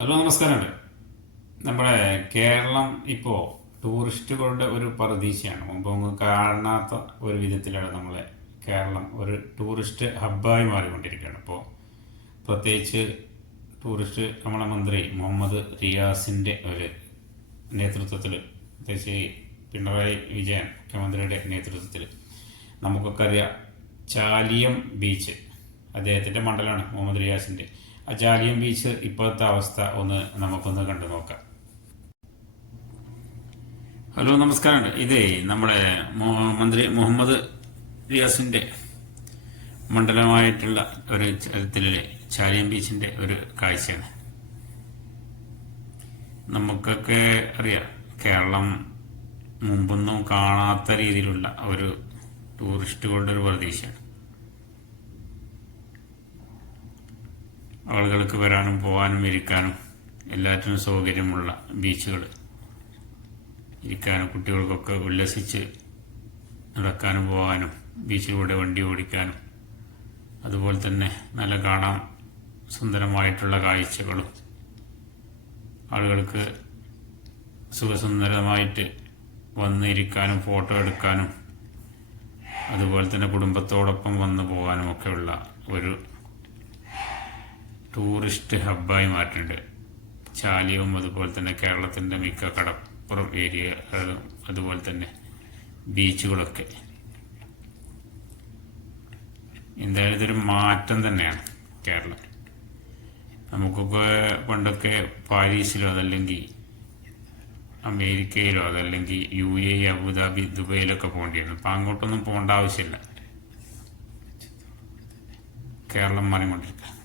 Hello നമസ്കാരമുണ്ട്. നമ്മുടെ കേരളം ഇപ്പോൾ ടൂറിസ്റ്റുകളുടെ ഒരു പ്രതീക്ഷയാണ്. മുമ്പ് കാണാത്ത ഒരു വിധത്തിലാണ് നമ്മളെ കേരളം ഒരു ടൂറിസ്റ്റ് ഹബ്ബായി മാറിക്കൊണ്ടിരിക്കുകയാണ്. ഇപ്പോൾ പ്രത്യേകിച്ച് ടൂറിസ്റ്റ് നമ്മുടെ മന്ത്രി മുഹമ്മദ് റിയാസിന്റെ ഒരു നേതൃത്വത്തിൽ പ്രത്യേകിച്ച് പിണറായി വിജയൻ മുഖ്യമന്ത്രിയുടെ നേതൃത്വത്തിൽ നമുക്കൊക്കെ അറിയാം ചാലിയം ബീച്ച് അദ്ദേഹത്തിന്റെ മണ്ഡലമാണ് മുഹമ്മദ് റിയാസിന്റെ ആ ചാലിയം ബീച്ച് ഇപ്പോഴത്തെ അവസ്ഥ ഒന്ന് നമുക്കൊന്ന് കണ്ടു നോക്കാം. ഹലോ നമസ്കാരം. ഇതേ നമ്മുടെ മന്ത്രി മുഹമ്മദ് റിയാസിന്റെ മണ്ഡലമായിട്ടുള്ള ഒരു ചരിത്രത്തിലെ ചാലിയം ബീച്ചിന്റെ ഒരു കാഴ്ചയാണ്. നമുക്കൊക്കെ അറിയാം കേരളം മുമ്പൊന്നും കാണാത്ത രീതിയിലുള്ള ഒരു ടൂറിസ്റ്റുകളുടെ ഒരു പ്രതീക്ഷയാണ്. ആളുകൾക്ക് വരാനും പോകാനും ഇരിക്കാനും എല്ലാറ്റിനും സൗകര്യമുള്ള ബീച്ചുകൾ ഇരിക്കാനും കുട്ടികൾക്കൊക്കെ ഉല്ലസിച്ച് നടക്കാനും പോകാനും ബീച്ചിലൂടെ വണ്ടി ഓടിക്കാനും അതുപോലെ തന്നെ നല്ല കാണാൻ സുന്ദരമായിട്ടുള്ള കാഴ്ചകളും. ആളുകൾക്ക് സുഖസുന്ദരമായിട്ട് വന്നിരിക്കാനും ഫോട്ടോ എടുക്കാനും അതുപോലെ തന്നെ കുടുംബത്തോടൊപ്പം വന്നു പോകാനും ഒക്കെയുള്ള ഒരു ടൂറിസ്റ്റ് ഹബ്ബായി മാറ്റുന്നുണ്ട് ചാലിയവും അതുപോലെ തന്നെ കേരളത്തിന്റെ മിക്ക കടപ്പുറം ഏരിയ അതുപോലെ തന്നെ ബീച്ചുകളൊക്കെ. എന്തായാലും ഇതൊരു മാറ്റം തന്നെയാണ് കേരളം. നമുക്കൊക്കെ പണ്ടൊക്കെ പാരീസിലോ അതല്ലെങ്കിൽ അമേരിക്കയിലോ അതല്ലെങ്കിൽ യു എ അബുദാബി ദുബൈയിലൊക്കെ പോകേണ്ടിയിരുന്നു. അപ്പം അങ്ങോട്ടൊന്നും പോകേണ്ട ആവശ്യമില്ല. കേരളം മാറിക്കൊണ്ടിരിക്കുക.